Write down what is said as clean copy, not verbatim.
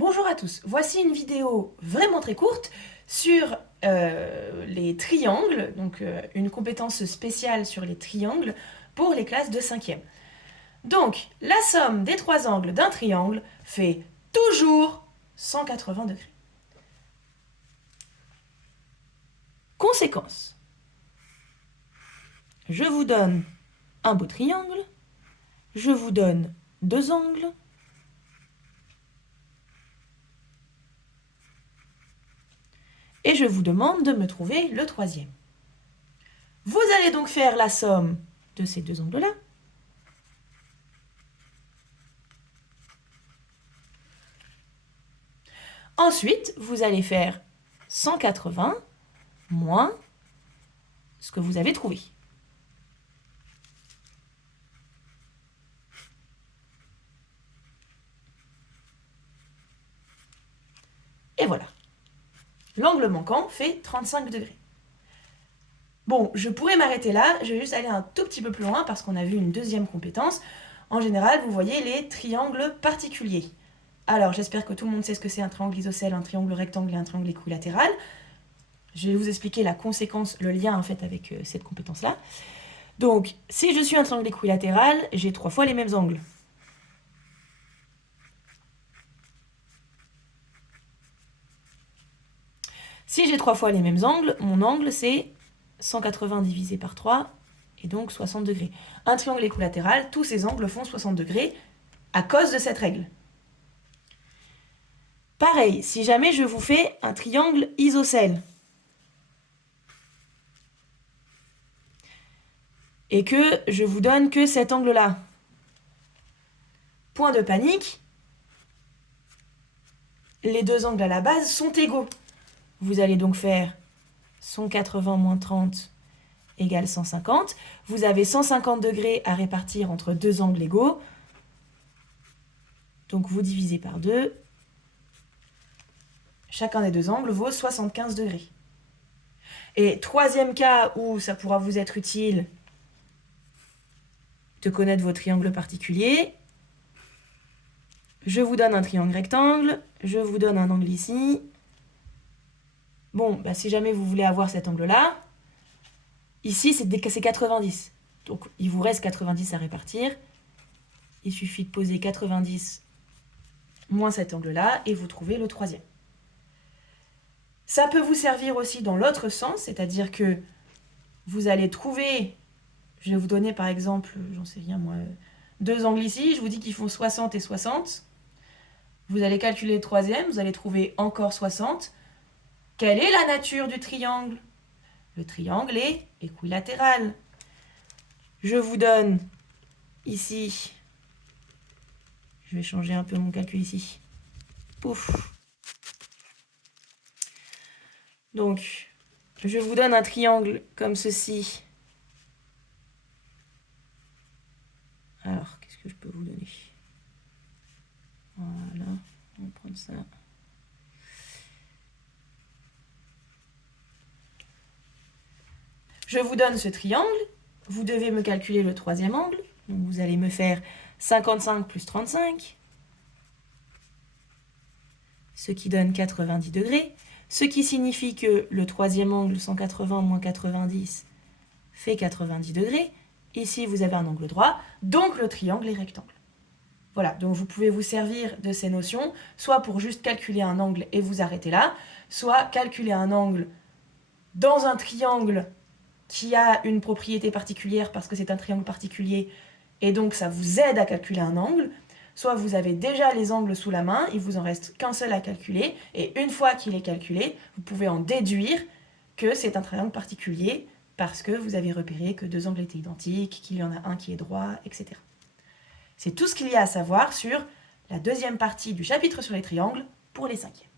Bonjour à tous, voici une vidéo vraiment très courte sur les triangles, donc une compétence spéciale sur les triangles pour les classes de 5e. Donc, la somme des trois angles d'un triangle fait toujours 180 degrés. Conséquence, je vous donne un beau triangle, je vous donne deux angles, et je vous demande de me trouver le troisième. Vous allez donc faire la somme de ces deux angles-là. Ensuite, vous allez faire 180 moins ce que vous avez trouvé. Et voilà. L'angle manquant fait 35 degrés. Bon, je pourrais m'arrêter là, je vais juste aller un tout petit peu plus loin parce qu'on a vu une deuxième compétence. En général, vous voyez les triangles particuliers. Alors, j'espère que tout le monde sait ce que c'est un triangle isocèle, un triangle rectangle et un triangle équilatéral. Je vais vous expliquer la conséquence, le lien en fait avec cette compétence-là. Donc, si je suis un triangle équilatéral, j'ai 3 fois les mêmes angles. Si j'ai 3 fois les mêmes angles, mon angle c'est 180 divisé par 3, et donc 60 degrés. Un triangle équilatéral, tous ces angles font 60 degrés à cause de cette règle. Pareil, si jamais je vous fais un triangle isocèle, et que je vous donne que cet angle-là, point de panique, les deux angles à la base sont égaux. Vous allez donc faire 180 moins 30 égale 150. Vous avez 150 degrés à répartir entre deux angles égaux. Donc vous divisez par 2. Chacun des deux angles vaut 75 degrés. Et troisième cas où ça pourra vous être utile de connaître vos triangles particuliers. Je vous donne un triangle rectangle, je vous donne un angle ici. Bon, si jamais vous voulez avoir cet angle-là, ici c'est 90. Donc il vous reste 90 à répartir. Il suffit de poser 90 moins cet angle-là et vous trouvez le troisième. Ça peut vous servir aussi dans l'autre sens, c'est-à-dire que vous allez trouver, je vais vous donner par exemple, j'en sais rien moi, deux angles ici, je vous dis qu'ils font 60 et 60. Vous allez calculer le troisième, vous allez trouver encore 60. Quelle est la nature du triangle? Le triangle est équilatéral. Je vous donne ici, je vais changer un peu mon calcul ici. Pouf. Donc, je vous donne un triangle comme ceci. Alors, qu'est-ce que je peux vous donner? Voilà, on va prendre ça. Je vous donne ce triangle. Vous devez me calculer le troisième angle. Donc, vous allez me faire 55 plus 35. Ce qui donne 90 degrés. Ce qui signifie que le troisième angle, 180 moins 90, fait 90 degrés. Ici, vous avez un angle droit, donc le triangle est rectangle. Voilà, donc vous pouvez vous servir de ces notions, soit pour juste calculer un angle et vous arrêter là, soit calculer un angle dans un triangle qui a une propriété particulière parce que c'est un triangle particulier, et donc ça vous aide à calculer un angle, soit vous avez déjà les angles sous la main, il vous en reste qu'un seul à calculer, et une fois qu'il est calculé, vous pouvez en déduire que c'est un triangle particulier parce que vous avez repéré que deux angles étaient identiques, qu'il y en a un qui est droit, etc. C'est tout ce qu'il y a à savoir sur la deuxième partie du chapitre sur les triangles pour les 5e.